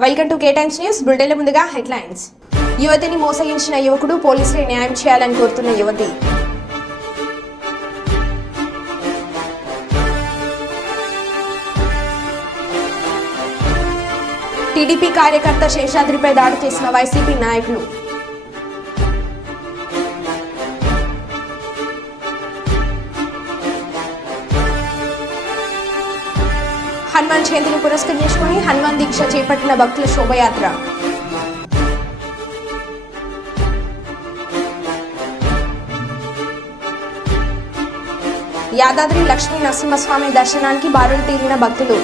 Welcome to కేటైమ్స్ news బులెటిన్ల ముందుగా headlines. యువతిని మోసగించిన యువకుడు పోలీసులే న్యాయం చేయాలని కోరుతున్న యువతి. టీడీపీ కార్యకర్త శేషాద్రిపై దాడి చేసిన వైసీపీ నాయకులు. హనుమాన్ జయంతిని పురస్కరించుకుని హనుమాన్ దీక్ష చేపట్టిన భక్తుల శోభయాత్ర. యాదాద్రి లక్ష్మీ నరసింహస్వామి దర్శనానికి బారులు తీరిన భక్తులు.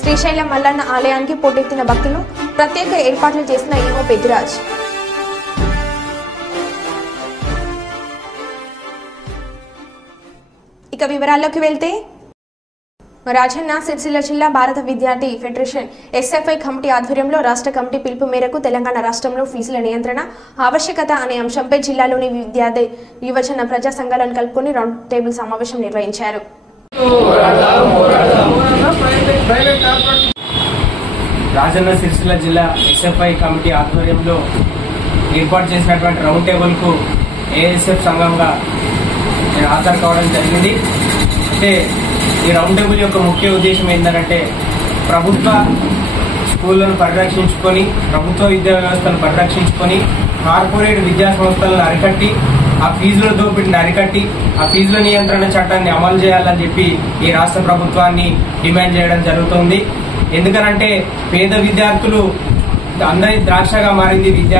శ్రీశైలం మల్లన్న ఆలయానికి పోటెత్తిన భక్తులు. ప్రత్యేక ఏర్పాట్లు చేసిన ఈవో పెద్దిరాజ్. ఇక వివరాల్లోకి వెళ్తే, రాజన్న సిరిసిల్ల జిల్లా భారత విద్యార్థి ఫెడరేషన్ ఎస్ఎఫ్ఐ కమిటీ ఆధ్వర్యంలో రాష్ట్ర కమిటీ పిలుపు మేరకు తెలంగాణ రాష్ట్రంలో ఫీజుల నియంత్రణ ఆవశ్యకత అనే అంశంపై జిల్లాలోని విద్యార్థి యువజన ప్రజా సంఘాలను కలుపుకొని రౌండ్ టేబుల్ సమావేశం నిర్వహించారు. రాజన్న సిరిసిల్ల జిల్లా ఎస్ఎఫ్ఐ కమిటీ ఆధ్వర్యంలో ఏర్పాటు చేసినటువంటి రౌండ్ టేబుల్ కు ఏఎస్ఎఫ్ సంఘంగా నేను హాజరు కావడం జరిగింది. అంటే ఈ రౌండ్ టేబుల్ యొక్క ముఖ్య ఉద్దేశం ఏంటంటే, ప్రభుత్వ స్కూళ్లను పరిరక్షించుకొని, ప్రభుత్వ విద్యా వ్యవస్థను పరిరక్షించుకొని, కార్పొరేట్ విద్యా సంస్థలను అరికట్టి, ఆ ఫీజుల దోపిడిని అరికట్టి, ఆ ఫీజుల నియంత్రణ చట్టాన్ని అమలు చేయాలని చెప్పి ఈ రాష్ట్ర ప్రభుత్వాన్ని డిమాండ్ చేయడం జరుగుతుంది. ఎందుకనంటే పేద విద్యార్థులు అందరి ద్రాక్షగా మారింది విద్య.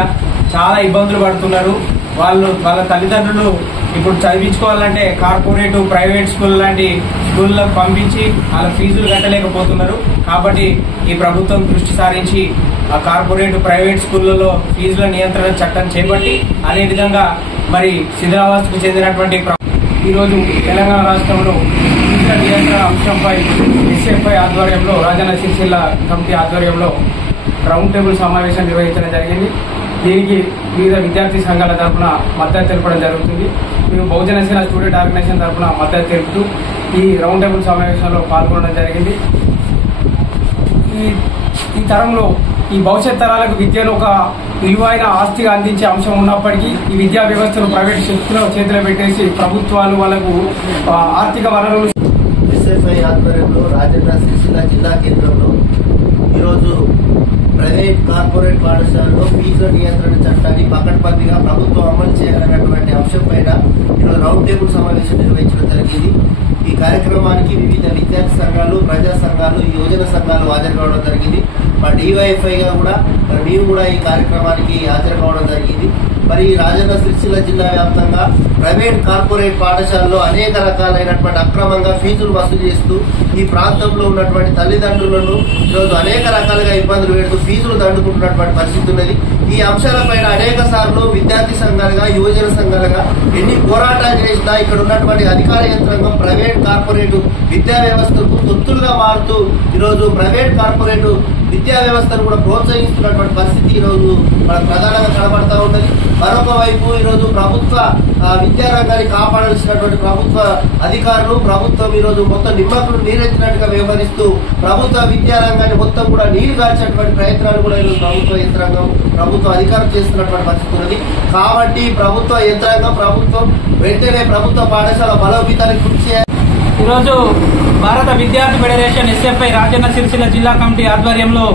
చాలా ఇబ్బందులు పడుతున్నారు. వాళ్ళ తల్లిదండ్రులు ఇప్పుడు చదివించుకోవాలంటే కార్పొరేట్ ప్రైవేట్ స్కూల్ లాంటి స్కూళ్ళకు పంపించి వాళ్ళ ఫీజులు కట్టలేకపోతున్నారు. కాబట్టి ఈ ప్రభుత్వం దృష్టి సారించి ఆ కార్పొరేట్ ప్రైవేట్ స్కూళ్లలో ఫీజుల నియంత్రణ చట్టం చేపట్టి, అదేవిధంగా మరి శిథిలావస్థకు చెందినటువంటి ఈరోజు తెలంగాణ రాష్ట్రంలో ఫీజుల నియంత్రణ అంశంపై ఎస్ఎఫ్ఐ ఆధ్వర్యంలో రాజన్న సిరిసిల్ల కమిటీ ఆధ్వర్యంలో రౌండ్ టేబుల్ సమావేశం నిర్వహించడం జరిగింది. దీనికి వివిధ విద్యార్థి సంఘాల తరఫున మద్దతు తెలపడం జరుగుతుంది. మేము బహుజన సేన స్టూడెంట్ ఆర్గనైజేషన్ తరఫున మద్దతు తెలుపుతూ ఈ రౌండ్ టేబుల్ సమావేశంలో పాల్గొనడం జరిగింది. ఈ తరంలో ఈ భవిష్యత్ తరాలకు విద్యను ఒక విలువైన ఆస్తిగా అందించే అంశం ఉన్నప్పటికీ ఈ విద్యా వ్యవస్థను ప్రైవేట్ శక్తుల చేతిలో పెట్టేసి ప్రభుత్వాలు వాళ్ళకు ఆర్థిక వనరులు. ఎస్ఎఫ్ఐ ఆధ్వర్యంలో రాజన్న సిరిసిల్ల జిల్లా కేంద్రంలో ఈరోజు ప్రైవేట్ కార్పొరేట్ పాఠశాలలో ఫీజుల నియంత్రణ చట్టాన్ని పకడ్బందీగా ప్రభుత్వం అమలు చేయాలన్నటువంటి అంశంపైన ఈరోజు రౌండ్ టేబుల్ సమావేశం నిర్వహించడం జరిగింది. ఈ కార్యక్రమానికి వివిధ విద్యార్థి సంఘాలు, ప్రజా సంఘాలు, యువజన సంఘాలు హాజరు కావడం జరిగింది. మా డివైఎఫ్ఐగా కూడా మేము కూడా ఈ కార్యక్రమానికి హాజరు కావడం జరిగింది. మరి రాజన్న సిరిసిల్ల జిల్లా వ్యాప్తంగా ప్రైవేట్ కార్పొరేట్ పాఠశాలలో అనేక రకాలైనటువంటి అక్రమంగా ఫీజులు వసూలు చేస్తూ ఈ ప్రాంతంలో ఉన్నటువంటి తల్లిదండ్రులను ఈరోజు అనేక రకాలుగా ఇబ్బందులు పెడుతూ ఫీజులు దండుకుంటున్నటువంటి పరిస్థితి ఉన్నది. ఈ అంశాలపైన అనేక సార్లు విద్యార్థి సంఘాలుగా, యువజన సంఘాలుగా ఎన్ని పోరాటాలు చేసినా ఇక్కడ ఉన్నటువంటి అధికార యంత్రాంగం ప్రైవేట్ కార్పొరేట్ విద్యా వ్యవస్థకు తొత్తులుగా మారుతూ ఈరోజు ప్రైవేట్ కార్పొరేట్ విద్యా వ్యవస్థను కూడా ప్రోత్సహిస్తున్నటువంటి పరిస్థితి ఈరోజు మనకు ప్రధానంగా కనబడతా ఉన్నది. మరొక వైపు ఈరోజు ప్రభుత్వ విద్యారంగాన్ని కాపాడాల్సినటువంటి ప్రభుత్వ అధికారులు, ప్రభుత్వం ఈరోజు మొత్తం నిమ్మకులు నీరెత్తినట్టుగా వ్యవహరిస్తూ ప్రభుత్వ విద్యారంగాన్ని మొత్తం కూడా నీరు గార్చేటువంటి ప్రయత్నాలు కూడా ఈరోజు ప్రభుత్వ యంత్రాంగం, ప్రభుత్వ అధికారులు చేస్తున్నటువంటి పరిస్థితి ఉన్నది. కాబట్టి ప్రభుత్వ యంత్రాంగం, ప్రభుత్వం వెంటనే ప్రభుత్వ పాఠశాల బలోపేతానికి కృషి చేయాలి. ఈరోజు భారత విద్యార్థి ఫెడరేషన్ ఎస్ఎఫ్ఐ రాజన్న సిరిసిల్ల జిల్లా కమిటీ ఆధ్వర్యంలో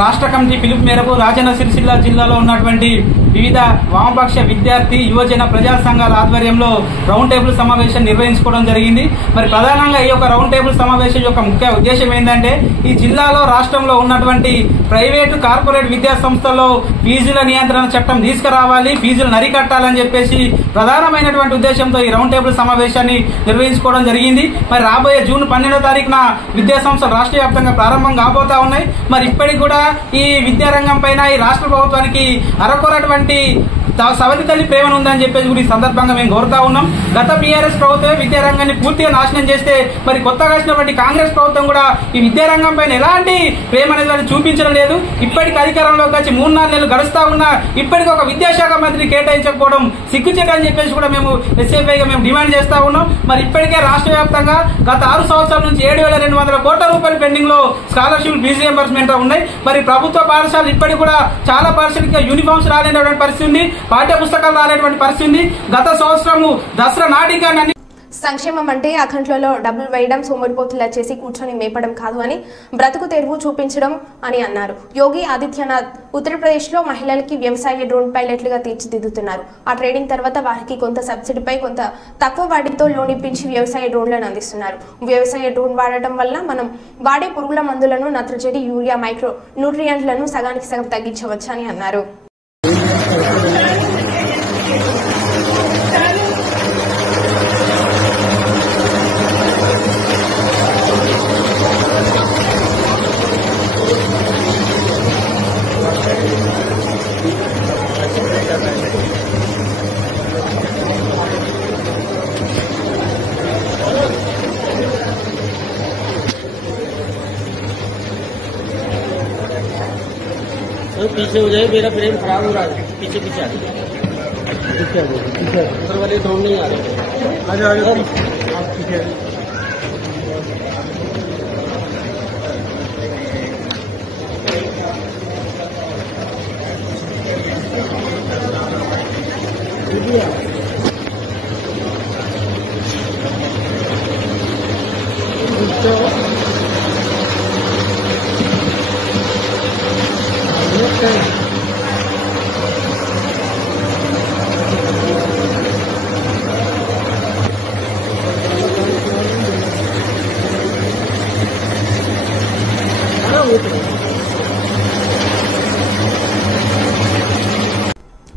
రాష్ట్ర కమిటీ పిలుపు మేరకు రాజన్న సిరిసిల్ల జిల్లాలో ఉన్నటువంటి వివిధ వామపక్ష విద్యార్థి యువజన ప్రజా సంఘాల ఆధ్వర్యంలో రౌండ్ టేబుల్ సమావేశం నిర్వహించుకోవడం జరిగింది. మరి ప్రధానంగా ఈ యొక్క రౌండ్ టేబుల్ సమావేశం యొక్క ముఖ్య ఉద్దేశం ఏంటంటే, ఈ జిల్లాలో రాష్ట్రంలో ఉన్నటువంటి ప్రైవేటు కార్పొరేట్ విద్యా సంస్థల్లో ఫీజుల నియంత్రణ చట్టం తీసుకురావాలి, ఫీజులు నరికట్టాలని చెప్పేసి ప్రధానమైనటువంటి ఉద్దేశంతో ఈ రౌండ్ టేబుల్ సమావేశాన్ని నిర్వహించుకోవడం జరిగింది. మరి రాబోయే జూన్ 12వ తారీఖున విద్యా సంస్థలు రాష్ట్ర వ్యాప్తంగా ప్రారంభం కాబోతా ఉన్నాయి. మరి ఇప్పటికి కూడా ఈ విద్యారంగం పైన ఈ రాష్ట్ర ప్రభుత్వానికి అరకొరటువంటి సవతి తల్లి ప్రేమ ఉందని చెప్పేసి కూడా ఈ సందర్భంగా మేము కోరుతా ఉన్నాం. గత బీఆర్ఎస్ ప్రభుత్వమే విద్యారంగాన్ని పూర్తిగా నాశనం చేస్తే మరి కొత్తగా వచ్చినటువంటి కాంగ్రెస్ ప్రభుత్వం కూడా ఈ విద్యారంగం పైన ఎలాంటి ప్రేమ అనేది చూపించడం లేదు. ఇప్పటికి అధికారంలోకి వచ్చి 3-4 నెలలు గడుస్తా ఉన్నా ఇప్పటికి ఒక విద్యాశాఖ మంత్రిని కేటాయించకపోవడం సిగ్గుచేట అని చెప్పేసి కూడా మేము ఎస్ఎఫ్ఐగా మేము డిమాండ్ చేస్తా ఉన్నాం. మరి ఇప్పటికే రాష్ట్ర వ్యాప్తంగా గత 6 సంవత్సరాల నుంచి 7,200 కోట్ల రూపాయలు పెండింగ్ లో స్కాలర్షిప్ ఫీజు రియంబర్స్మెంట్ ఉన్నాయి. మరి ప్రభుత్వ పాఠశాలలు ఇప్పటికి కూడా చాలా పాఠశాలకి యూనిఫామ్స్ రాలేనటువంటి పరిస్థితి ఉంది, పాఠ్య పుస్తకాలు రాలేటువంటి పరిస్థితి ఉంది. గత సంవత్సరము దసరా నాటికి సంక్షేమం అంటే అకౌంట్లలో డబ్బులు వేయడం, సోమరిపోతులా చేసి కూర్చొని మేపడం కాదు అని బ్రతుకు తెరువు చూపించడం అని అన్నారు. యోగి ఆదిత్యనాథ్ ఉత్తరప్రదేశ్లో మహిళలకి వ్యవసాయ డ్రోన్ పైలట్లుగా తీర్చిదిద్దుతున్నారు. ఆ ట్రైనింగ్ తర్వాత వారికి కొంత సబ్సిడీపై కొంత తక్కువ వాటితో లోన్ ఇప్పించి వ్యవసాయ డ్రోన్లను అందిస్తున్నారు. వ్యవసాయ డ్రోన్ వాడటం వల్ల మనం వాడే పురుగుల మందులను, నత్రజని, యూరియా, మైక్రో న్యూట్రియంట్లను సగానికి సగం తగ్గించవచ్చని అన్నారు. पीछे हो जाए, मेरा फ्रेम खराब हो रहा है, पीछे पीछे आ जाए, ऊपर वाले ड्रोन नहीं आ रहे।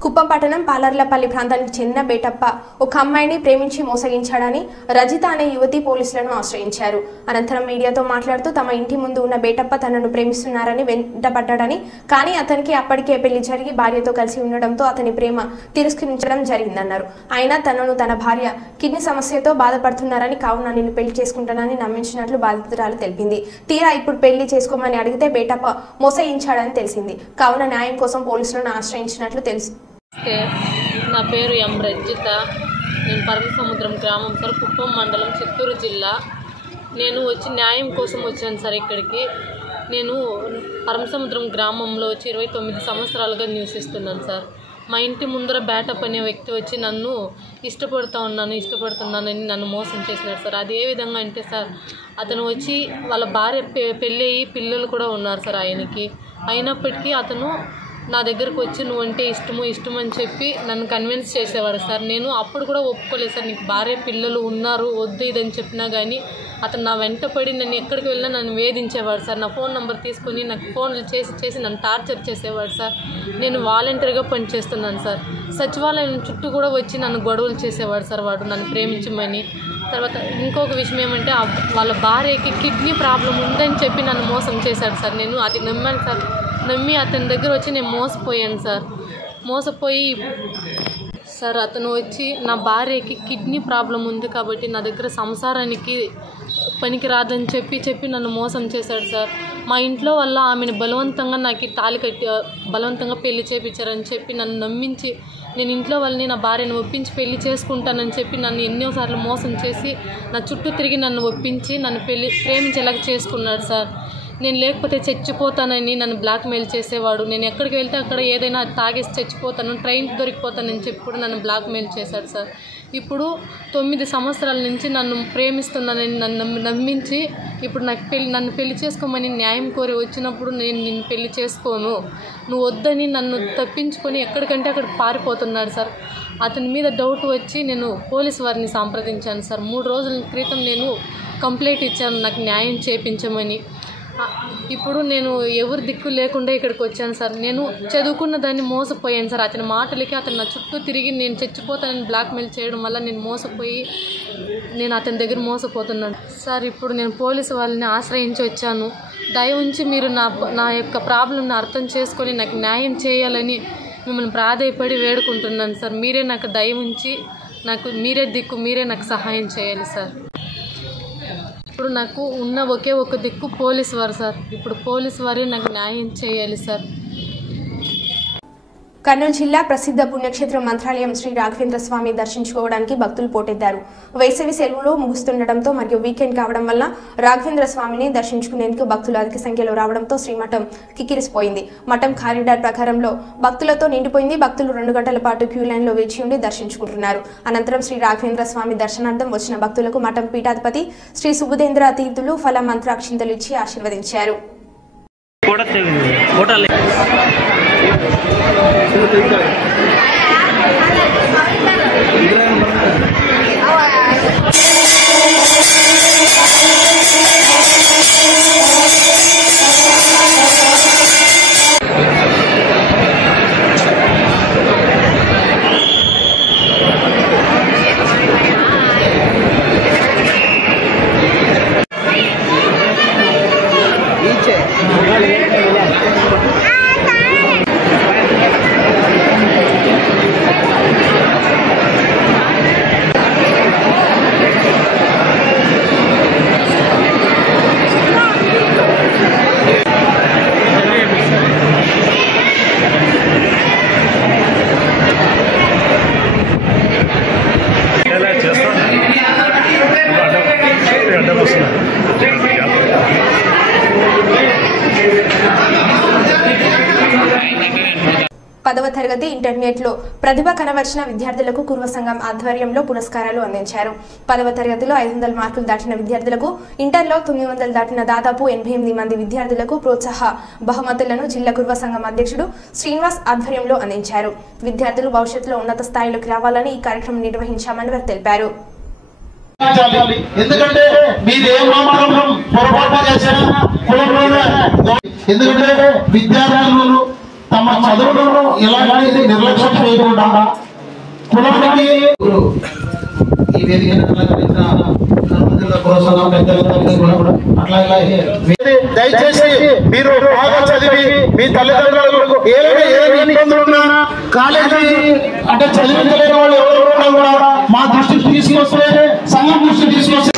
కుప్పం పట్టణం పాలర్లపల్లి ప్రాంతానికి చెందిన బేటప్ప ఒక అమ్మాయిని ప్రేమించి మోసగించాడని రజిత అనే యువతి పోలీసులను ఆశ్రయించారు. అనంతరం మీడియాతో మాట్లాడుతూ తమ ఇంటి ముందు ఉన్న బేటప్ప తనను ప్రేమిస్తున్నారని వెంటపడ్డాడని, కానీ అతనికి అప్పటికే పెళ్లి జరిగి భార్యతో కలిసి ఉండడంతో అతని ప్రేమ తిరస్కరించడం జరిగిందన్నారు. అయినా తనను తన భార్య కిడ్నీ సమస్యతో బాధపడుతున్నారని, కావున నేను పెళ్లి చేసుకుంటానని నమ్మించినట్లు బాధితురాలు తెలిపింది. తీరా ఇప్పుడు పెళ్లి చేసుకోమని అడిగితే బేటప్ప మోసగించాడని తెలిసింది. కావున న్యాయం కోసం పోలీసులను ఆశ్రయించినట్లు తెలుసు. నా పేరు ఎం రజిత. నేను పరమసముద్రం గ్రామం సార్, కుప్పం మండలం, చిత్తూరు జిల్లా. నేను వచ్చి న్యాయం కోసం వచ్చాను సార్ ఇక్కడికి. నేను పరమసముద్రం గ్రామంలో వచ్చి 29 సంవత్సరాలుగా నివసిస్తున్నాను సార్. మా ఇంటి ముందర బేటప్ అనే వ్యక్తి వచ్చి నన్ను ఇష్టపడుతున్నానని నన్ను మోసం చేసినాడు సార్. అది ఏ విధంగా అంటే సార్, అతను వచ్చి వాళ్ళ భార్య పెళ్ళి అయ్యి పిల్లలు కూడా ఉన్నారు సార్ ఆయనకి. అయినప్పటికీ అతను నా దగ్గరకు వచ్చి నువ్వంటే ఇష్టం అని చెప్పి నన్ను కన్విన్స్ చేసేవాడు సార్. నేను అప్పుడు కూడా ఒప్పుకోలేదు సార్, నీకు భార్య పిల్లలు ఉన్నారు వద్దు ఇదని చెప్పినా కానీ అతను నా వెంట పడి నన్ను ఎక్కడికి వెళ్ళినా నన్ను వేధించేవాడు సార్. నా ఫోన్ నెంబర్ తీసుకుని నాకు ఫోన్లు చేసి నన్ను టార్చర్ చేసేవాడు సార్. నేను వాలంటీర్గా పనిచేస్తున్నాను సార్. సచివాలయం చుట్టూ కూడా వచ్చి నన్ను గొడవలు చేసేవాడు సార్ వాడు, నన్ను ప్రేమించమని. తర్వాత ఇంకొక విషయం ఏమంటే వాళ్ళ భార్యకి కిడ్నీ ప్రాబ్లం ఉందని చెప్పి నన్ను మోసం చేశాడు సార్. నేను అది నమ్మాను సార్. నమ్మి అతని దగ్గర వచ్చి నేను మోసపోయాను సార్. మోసపోయి సార్ అతను వచ్చి నా భార్యకి కిడ్నీ ప్రాబ్లం ఉంది కాబట్టి నా దగ్గర సంసారానికి పనికి రాదని చెప్పి నన్ను మోసం చేశాడు సార్. మా ఇంట్లో వల్ల ఆమెను బలవంతంగా నాకు తాళి కట్టి బలవంతంగా పెళ్లి చేయించారని చెప్పి నన్ను నమ్మించి, నేను ఇంట్లో వాళ్ళని నా భార్యను ఒప్పించి పెళ్లి చేసుకుంటానని చెప్పి నన్ను ఎన్నోసార్లు మోసం చేసి నా చుట్టూ తిరిగి నన్ను ఒప్పించి నన్ను ప్రేమించేలాగా చేసుకున్నాడు సార్. నేను లేకపోతే చచ్చిపోతానని నన్ను బ్లాక్మెయిల్ చేసేవాడు. నేను ఎక్కడికి వెళ్తే అక్కడ ఏదైనా తాగేసి చచ్చిపోతాను, ట్రైన్ దొరికిపోతానని చెప్పి కూడా నన్ను బ్లాక్మెయిల్ చేశాడు సార్. ఇప్పుడు 9 సంవత్సరాల నుంచి నన్ను ప్రేమిస్తున్నానని నన్ను నమ్మించి ఇప్పుడు నన్ను పెళ్లి చేసుకోమని న్యాయం కోరి వచ్చినప్పుడు నేను నిన్ను పెళ్లి చేసుకోను, నువ్వు వద్దని నన్ను తప్పించుకొని ఎక్కడికంటే అక్కడ పారిపోతున్నాడు సార్. అతని మీద డౌట్ వచ్చి నేను పోలీసు వారిని సంప్రదించాను సార్. 3 రోజుల క్రితం నేను కంప్లైంట్ ఇచ్చాను నాకు న్యాయం చేయించమని. ఇప్పుడు నేను ఎవరు దిక్కు లేకుండా ఇక్కడికి వచ్చాను సార్. నేను చదువుకున్న దాన్ని మోసపోయాను సార్. అతని మాటలకి అతను నా చుట్టూ తిరిగి నేను చచ్చిపోతానని బ్లాక్మెయిల్ చేయడం వల్ల నేను మోసపోయి నేను అతని దగ్గర మోసపోతున్నాను సార్. ఇప్పుడు నేను పోలీసు వాళ్ళని ఆశ్రయించి వచ్చాను. దయ ఉంచి మీరు నా యొక్క ప్రాబ్లంని అర్థం చేసుకొని నాకు న్యాయం చేయాలని మిమ్మల్ని ప్రాధేయపడి వేడుకుంటున్నాను సార్. మీరే నాకు దయ ఉంచి మీరే దిక్కు, మీరే నాకు సహాయం చేయాలి సార్. ఇప్పుడు నాకు ఉన్న ఒకే ఒక దిక్కు పోలీసు వారు సార్. ఇప్పుడు పోలీసు వారే నాకు న్యాయం చేయాలి సార్. కర్నూలు జిల్లా ప్రసిద్ధ పుణ్యక్షేత్రం మంత్రాలయం శ్రీ రాఘవేంద్ర స్వామి దర్శించుకోవడానికి భక్తులు పోటెత్తారు. వేసవి సెలవులు ముగుస్తుండటంతో మరియు వీకెండ్ కావడం వల్ల రాఘవేంద్ర స్వామిని దర్శించుకునేందుకు భక్తులు అధిక సంఖ్యలో రావడంతో శ్రీమఠం కిక్కిరిసిపోయింది. మఠం కారిడార్ ప్రకారంలో భక్తులతో నిండిపోయింది. భక్తులు 2 గంటల పాటు క్యూ లైన్ లో వేచి ఉండి దర్శించుకుంటున్నారు. అనంతరం శ్రీ రాఘవేంద్ర స్వామి దర్శనార్థం వచ్చిన భక్తులకు మఠం పీఠాధిపతి శ్రీ సుబుధేంద్ర తీర్థులు ఫల మంత్రాక్షింతలు ఇచ్చి ఆశీర్వదించారు. పదవ తరగతి ఇంటర్మీడియట్లో ప్రతిభ కనబర్చిన విద్యార్థులకు కుర్వ సంఘం ఆధ్వర్యంలో పురస్కారాలు అందించారు. 10వ తరగతిలో 500 మార్కులు దాటిన విద్యార్థులకు, ఇంటర్లో 900 దాటిన దాదాపు 88 మంది విద్యార్థులకు ప్రోత్సాహ బహుమతులను జిల్లా కుర్వ సంఘం అధ్యక్షుడు శ్రీనివాస్ ఆధ్వర్యంలో అందించారు. విద్యార్థులు భవిష్యత్తులో ఉన్నత స్థాయిలోకి రావాలని ఈ కార్యక్రమం నిర్వహించామని వారు తెలిపారు. ఎందుకంటే విద్యార్థులు తమ చదువులను ఎలాగైతే నిర్లక్ష్యం చేయకుండా కులానికి ఈ దయచేసి మీరు బాగా చదివి మీ తల్లిదండ్రులకు ఏదైనా ఇబ్బందులు ఉన్నా కాలేజీ అంటే చదివించలేని వాళ్ళు ఎవరు ఉన్నా కూడా మా దృష్టికి తీసుకొస్తే సంఘం దృష్టికి తీసుకొస్తే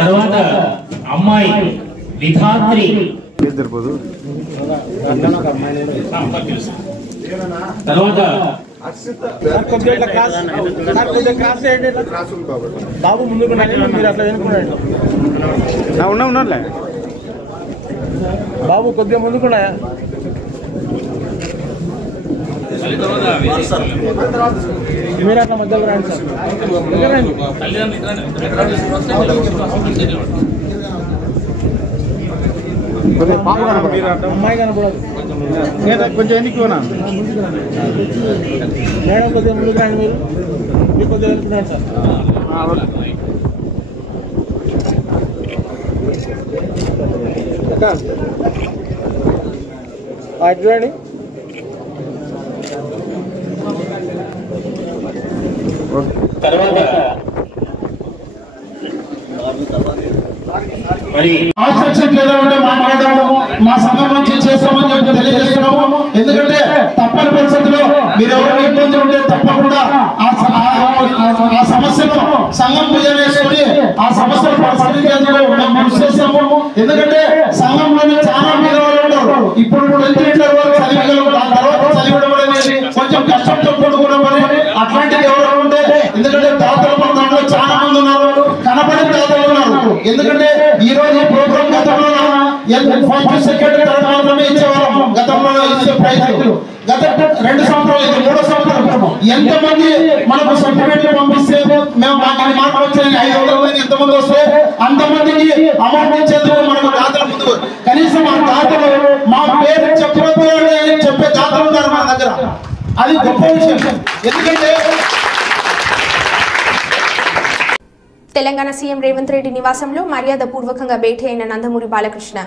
తర్వాత అమ్మాయి విధాత్రి తర్వాత బాబు ముందుకు మీరు అట్లా ఉన్నారులే బాబు కొద్దిగా ముందుకున్నాయా మీరు అట్లా మధ్యలో రండి సార్. అమ్మాయి కనపడదు కొంచెం ఎన్నికనా మేడం కొద్దిగా ముందుకు రండి మీరు కొద్దిగా వెళ్తున్నాడు సార్. చూడండి తర్వాత మాట్లాడము మా సంఘం నుంచి చేస్తామని చెప్పి తెలియజేస్తున్నాము. ఎందుకంటే తప్పని పరిస్థితుల్లో మీరు ఎవరైనా ఇబ్బంది ఉంటే తప్పకుండా ఆ సమస్యను సంఘం వేసుకుని ఆ సమస్యను పరిష్కరించేందుకు మేము కృషి చేస్తాము. ఎందుకంటే సంఘంలోనే చాలా మంది వాళ్ళు ఉన్నారు. ఇప్పుడు 10th ఇంటర్ వరకు చదివగలరు, ఆ తర్వాత చదివడం అనేది కొంచెం కష్టంతో కూడుకున్న పని. అట్లాంటిది ఎవరు ఉంటే ఎందుకంటే దాతలు మన దాంట్లో చాలా మంది ఉన్నారు, కనపడిన దాతలు ఉన్నారు. ఎందుకంటే ఈ రోజు ప్రోగ్రామ్ గతంలో ఫస్ట్ సెకండ్ థర్డ్ మాత్రమే ఇచ్చేవాళ్ళం. గతంలో ఇచ్చే ప్రైజులు గత 2 సంవత్సరాలు, 3వ సంవత్సరం ఎంతమంది మనకు సర్టిఫికేట్లు పంపిస్తే మేము మాకు వచ్చే 500 మంది ఎంతమంది వస్తే అంతమందికి అమౌంట్ ఇచ్చేందుకు మనకు దాతల ముందు కనీసం ఆ దాతలు మా పేరు చెప్పబోయే చెప్పే దాతలు ఉన్నారు మన దగ్గర. అది గొప్ప విషయం. ఎందుకంటే తెలంగాణ సీఎం రేవంత్ రెడ్డి నివాసంలో మర్యాద పూర్వకంగా భేటీ అయిన నందమూరి బాలకృష్ణ.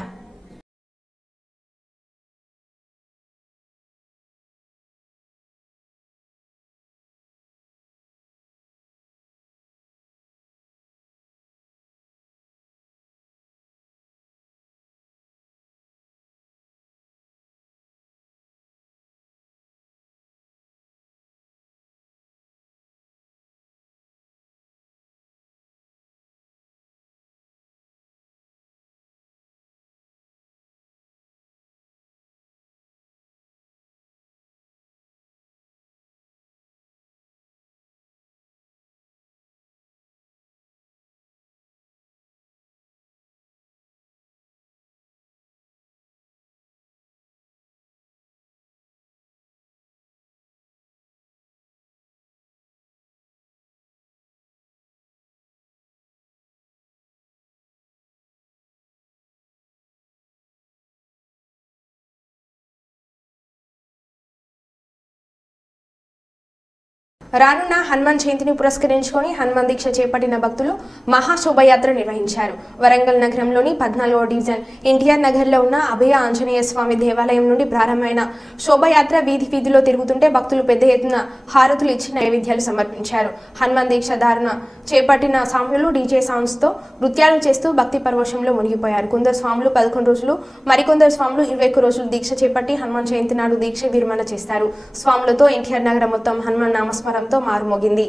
రానున్న హనుమాన్ జయంతిని పురస్కరించుకొని హనుమాన్ దీక్ష చేపట్టిన భక్తులు మహాశోభయాత్ర నిర్వహించారు. వరంగల్ నగరంలోని 14వ డివిజన్ ఎన్టీఆర్ నగర్లో ఉన్న అభయ ఆంజనేయ స్వామి దేవాలయం నుండి ప్రారంభమైన శోభయాత్ర వీధి వీధిలో తిరుగుతుంటే భక్తులు పెద్ద ఎత్తున హారతులు ఇచ్చి నైవేద్యాలు సమర్పించారు. హనుమాన్ దీక్ష ధారణ చేపట్టిన స్వాములు డీజే సౌండ్స్ తో నృత్యాలు చేస్తూ భక్తి పరవశంలో మునిగిపోయారు. కొందరు స్వాములు 11 రోజులు, మరికొందరు స్వాములు 21 రోజులు దీక్ష చేపట్టి హనుమాన్ జయంతి నాడు దీక్ష విరమణ చేస్తారు. స్వాములతో ఎన్టీఆర్ నగరం మొత్తం హనుమాన్ నామస్మరణతో మారుమోగింది.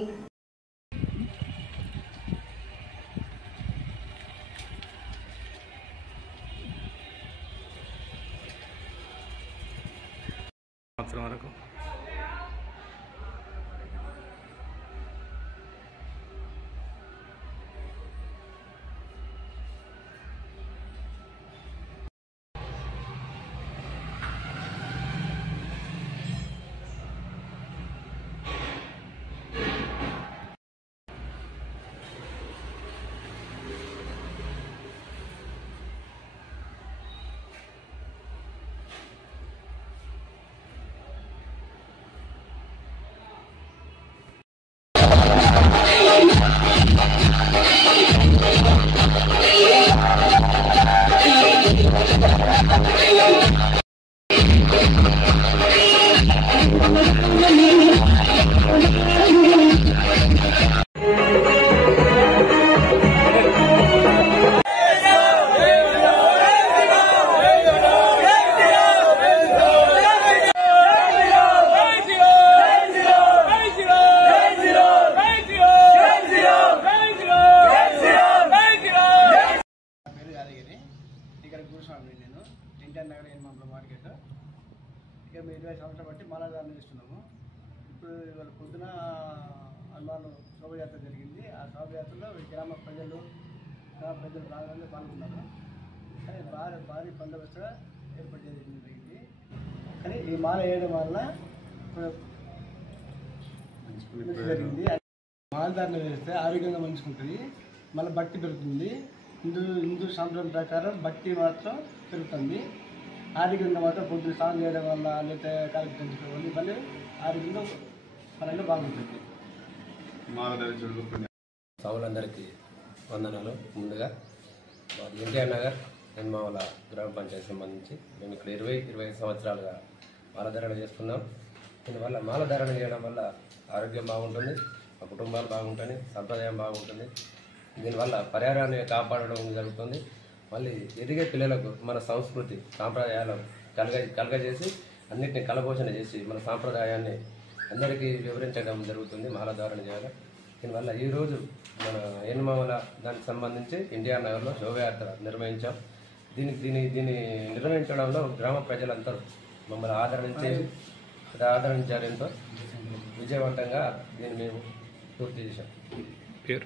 మేము 20 సంవత్సరాలు బట్టి మాలాధారణ చేస్తున్నాము. ఇప్పుడు ఇవాళ పొద్దున హనుమాన్ శోభయాత్ర జరిగింది. ఆ శోభయాత్రలో గ్రామ ప్రజలు ప్రాంగణంలో పాల్గొన్నారు. కానీ భారీ బందోబస్తుగా ఏర్పాటు చేయడం జరిగింది. కానీ ఈ మాల వేయడం వల్ల జరిగింది. మాలధారణ వేస్తే ఆరోగ్యంగా మంచుకుంటుంది, మళ్ళీ భక్తి పెరుగుతుంది. హిందూ సాంప్రదాయం ప్రకారం భక్తి మాత్రం పెరుగుతుంది. ఆరోగ్యంగా మాత్రం పొద్దున స్నానం చేయడం వల్ల లేకపోతే కాలు పెంచుకోవడం వల్ల ఇవన్నీ ఆరోగ్యంగా పరంగా బాగుంటుంది. సౌలందరికీ వందనాలు. ముందుగా మాది ఎన్టీఆర్ నగర్ ఎన్మావల గ్రామ పంచాయతీ సంబంధించి మేము ఇక్కడ 25 సంవత్సరాలుగా మాలధారణ చేస్తున్నాం. దీనివల్ల మాలధారణ చేయడం వల్ల ఆరోగ్యం బాగుంటుంది, మా కుటుంబాలు బాగుంటుంది, సంప్రదాయం బాగుంటుంది. దీనివల్ల పర్యావరణాన్ని కాపాడడం జరుగుతుంది. మళ్ళీ ఎదిగే పిల్లలకు మన సంస్కృతి సాంప్రదాయాలు కలగజేసి అన్నిటిని కలపోషణ చేసి మన సాంప్రదాయాన్ని అందరికీ వివరించడం జరుగుతుంది మాలధారణ చేయాలి. దీనివల్ల ఈరోజు మన ఎన్మావల దానికి సంబంధించి ఎన్టీఆర్ నగర్లో శోభయాత్ర నిర్వహించాం. దీన్ని నిర్వహించడంలో గ్రామ ప్రజలందరూ మమ్మల్ని ఆదరించారు. ఎంతో విజయవంతంగా దీన్ని మేము పూర్తి చేశాం.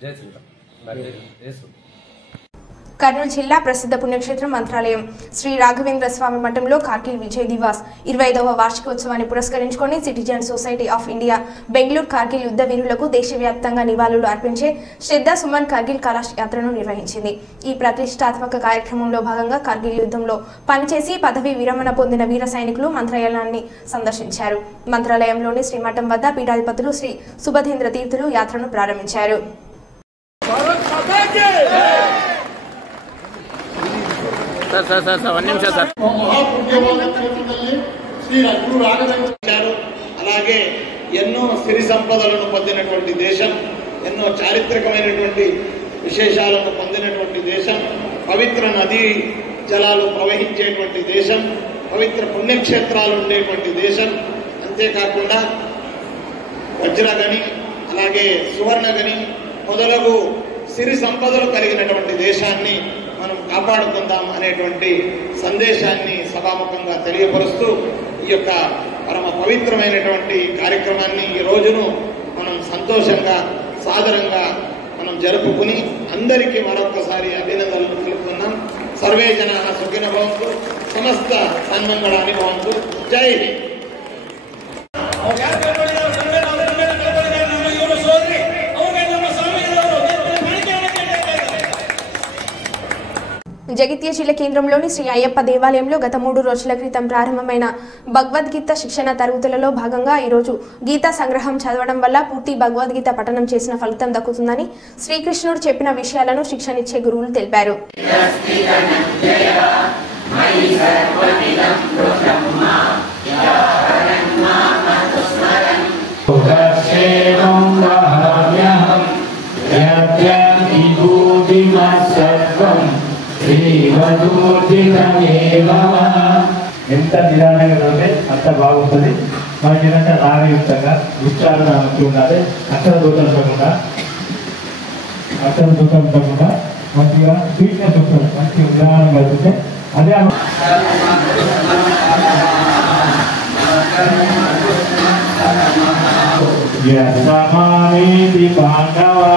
జై శ్రీరామ్. నా పేరు యేసు. కర్నూలు జిల్లా ప్రసిద్ధ పుణ్యక్షేత్రం మంత్రాలయం శ్రీ రాఘవేంద్ర స్వామి మఠంలో కార్గిల్ విజయ్ దివాస్ 25వ వార్షికోత్సవాన్ని పురస్కరించుకొని citizen society of India Bengaluru Kargil యుద్ధ వీరులకు దేశవ్యాప్తంగా నివాళులు అర్పించే శ్రద్ధ సుమన్ కార్గిల్ కళాశ యాత్రను నిర్వహించింది. ఈ ప్రతిష్టాత్మక కార్యక్రమంలో భాగంగా కార్గిల్ యుద్ధంలో పనిచేసి పదవి విరమణ పొందిన వీర సైనికులు మంత్రాలయాన్ని సందర్శించారు. మంత్రాలయంలోని శ్రీమఠం వద్ద పీఠాధిపతులు శ్రీ సుభధేంద్ర తీర్థులు యాత్రను ప్రారంభించారు. అలాగే ఎన్నో సిరి సంపదలను పొందినటువంటి దేశం, ఎన్నో చారిత్రకమైనటువంటి విశేషాలను పొందినటువంటి దేశం, పవిత్ర నదీ జలాలు ప్రవహించేటువంటి దేశం, పవిత్ర పుణ్యక్షేత్రాలు ఉండేటువంటి దేశం. అంతేకాకుండా వజ్రగని అలాగే సువర్ణగని మొదలగు సిరి సంపదలు కలిగినటువంటి దేశాన్ని మనం కాపాడుకుందాం అనేటువంటి సందేశాన్ని సభాముఖంగా తెలియపరుస్తూ ఈ యొక్క పరమ పవిత్రమైనటువంటి కార్యక్రమాన్ని ఈ రోజును మనం సంతోషంగా సాదరంగా మనం జరుపుకుని అందరికీ మరొకసారి అభినందనలు తెలుపుతున్నాం. సర్వే జనాః సుఖినో భవంతు, సమస్త సన్మంగళాని భవంతు. జై హింద్. జగిత్యాల జిల్లా కేంద్రంలోని శ్రీ అయ్యప్ప దేవాలయంలో గత 3 రోజుల క్రితం ప్రారంభమైన భగవద్గీత శిక్షణ తరగతులలో భాగంగా ఈరోజు గీతా సంగ్రహం చదవడం వల్ల పూర్తి భగవద్గీత పఠనం చేసిన ఫలితం దక్కుతుందని శ్రీకృష్ణుడు చెప్పిన విషయాలను శిక్షణిచ్చే గురువులు తెలిపారు. ఎంత నిదానంగా చదివితే అంత బాగుంటుంది. మనకి ఏంటంటే రాగయుక్తంగా ఉచ్చారణ ఉండాలి. అక్షర దూరం ఉండకుండా మంచిగా స్వీట్నెస్ ఉంటుంది. మంచి నిదానం చదివితే అదే యస్సమానేతి పాండవా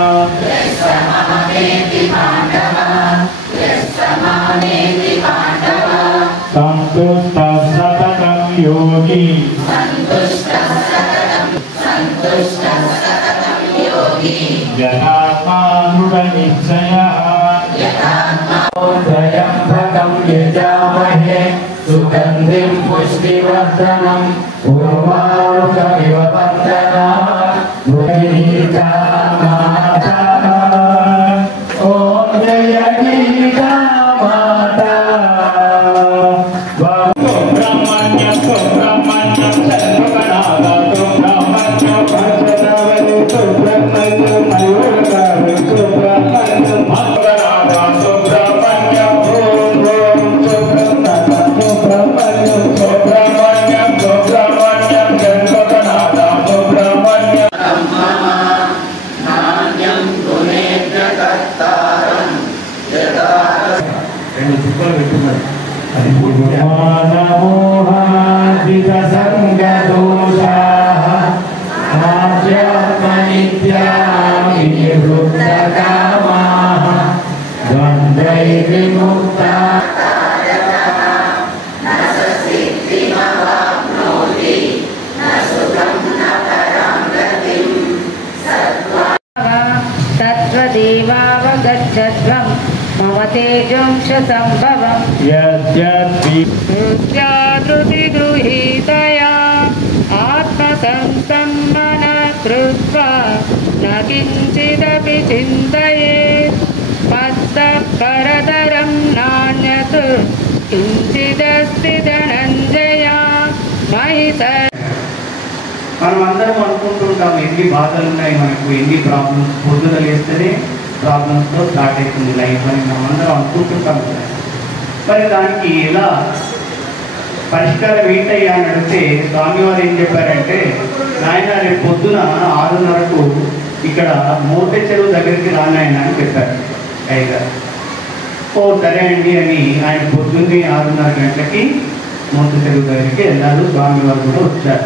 సంతుష్ట సతతం యోగి యథాత్మానుడనిశ్చయః త్రయంబకం యజామహే సుగంధిం పుష్టివర్ధనం ఉర్వారుకమివ వందనాత్ గీతా మాతా. ఓం జయ గీతా మాతా. సుబ్రహ్మణ్యం సుబ్రహ్మణ్యం సర్వగణాధారం సుబ్రహ్మణ్యం భజనవలి సుబ్రహ్మణ్యం మయూరకారు సుబ్రహ్మణ్యం భగవనాథం సుబ్రహ్మణ్యం ఓం ఓం సుబ్రహ్మణ్యం సుబ్రహ్మణ్యం సుబ్రహ్మణ్యం సుబ్రహ్మణ్యం సర్వగణాధారం సుబ్రహ్మణ్యం నాణ్యం గుణేభ్యకర్తారం యదా. రెండు చుక్కలు పెట్టుకున్నారు. మానమోహాదిత సంగదోషాః ఆధ్యాత్మనిత్యానివృత్తకామాః ద్వంద్వైర్విముక్తాః తత్వదేవావగచ్చత్వం మమ తేజంశ సంభవం యద్యద్వి గృహీతయా ఆత్మసంసమ్మన కృత్వా న కించిదపి చింతయేత్ మత్తఃపరతరం నాన్యత్ కించిదస్తి ధనంజయ మహిత. మనం అందరం అనుకుంటుంటాం ఎన్ని బాధలు ఉన్నాయి మనకు, ఎన్ని ప్రాబ్లమ్స్. పొద్దున లేస్తేనే ప్రాబ్లమ్స్తో స్టార్ట్ అవుతుంది లైఫ్ అని మనం అందరం అనుకుంటుంటాం. మరి దానికి ఎలా పరిష్కారం ఏంటయ్యా అని అడిగితే స్వామివారు ఏం చెప్పారంటే, నాయన రేపు పొద్దున 6:30కు ఇక్కడ మోతే చెరువు దగ్గరికి రానాయన అని చెప్పారు అయ్యగారు. ఓ సరే అండి అని ఆయన పొద్దున్నే 6:30 గంటలకి మోతే చెరువు దగ్గరికి వెళ్ళారు. స్వామివారు కూడా వచ్చారు.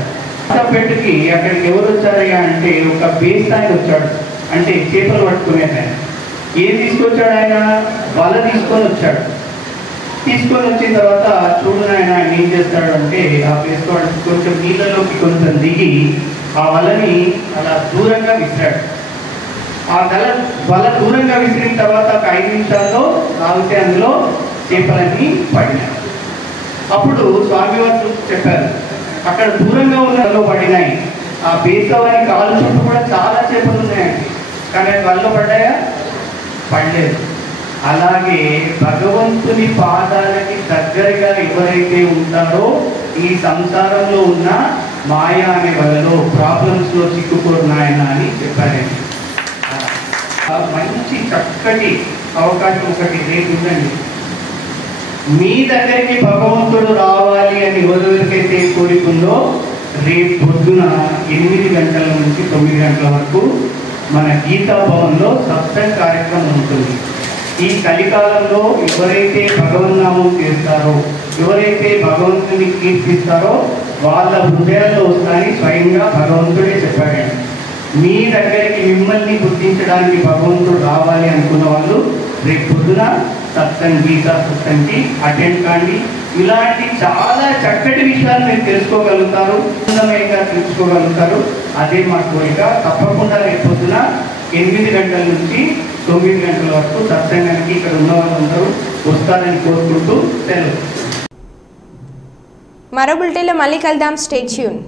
పెట్టుకి అక్కడికి ఎవరు వచ్చారయ్యా అంటే ఒక బేస్ ఆయన వచ్చాడు, అంటే చేపలు పట్టుకునేది. ఆయన ఏం తీసుకొచ్చాడు? ఆయన వల తీసుకొని వచ్చాడు. తీసుకొని వచ్చిన తర్వాత చూడు ఆయన ఏం చేస్తాడు అంటే ఆ బేస్తో కొంచెం నీళ్ళలోకి కొంచెం దిగి ఆ వలని అలా దూరంగా విసిరాడు. ఆ వల దూరంగా విసిరిన తర్వాత ఒక 5 నిమిషాల్లో లాగితే అందులో చేపలన్నీ పడినాయి. అప్పుడు స్వామివారు చెప్పారు, అక్కడ దూరంగా ఉన్న పడినాయి. ఆ బేసవాని కాలు చుట్టూ కూడా చాలా చేపలు ఉన్నాయండి, కానీ వాళ్ళలో పడ్డాయా? పడలేదు. అలాగే భగవంతుని పాదాలకి దగ్గరగా ఎవరైతే ఉంటారో ఈ సంసారంలో ఉన్న మాయా అనే వలలో ప్రాబ్లమ్స్లో చిక్కుకోరున్నాయన అని చెప్పారండి. మంచి చక్కటి అవకాశం ఒకటి రేపు ఉందండి. మీ దగ్గరికి భగవంతుడు రావాలి అని ఎవరెవరికైతే కోరికుందో రేపు పొద్దున 8 గంటల నుంచి 9 గంటల వరకు మన గీతా భవన్లో సత్సంగ కార్యక్రమం ఉంటుంది. ఈ కలికాలంలో ఎవరైతే భగవన్నామం చేస్తారో, ఎవరైతే భగవంతుని కీర్తిస్తారో వాళ్ళ హృదయాల్లో వస్తాయని స్వయంగా భగవంతుడే చెప్పాడండి. మీ దగ్గరికి మిమ్మల్ని గుర్తించడానికి భగవంతుడు రావాలి అనుకున్న వాళ్ళు రేపు పొద్దున సత్సంగ్ గీతా సత్సంగ్కి అటెండ్ కాండి. ఇలాంటి చాలా చక్కటి విషయాలు మీరు తెలుసుకోగలుగుతారు, ఆనందమయంగా తెలుసుకోగలుగుతారు. అదే మా కోరిక. తప్పకుండా రేపు పొద్దున 8 గంటల నుంచి 9 గంటల వరకు సత్సంగానికి ఇక్కడ ఉన్న వాళ్ళందరూ వస్తారని కోరుకుంటూ సెలవు. మరో బులెటిన్లో మళ్ళీ కలుద్దాం. Stay tune.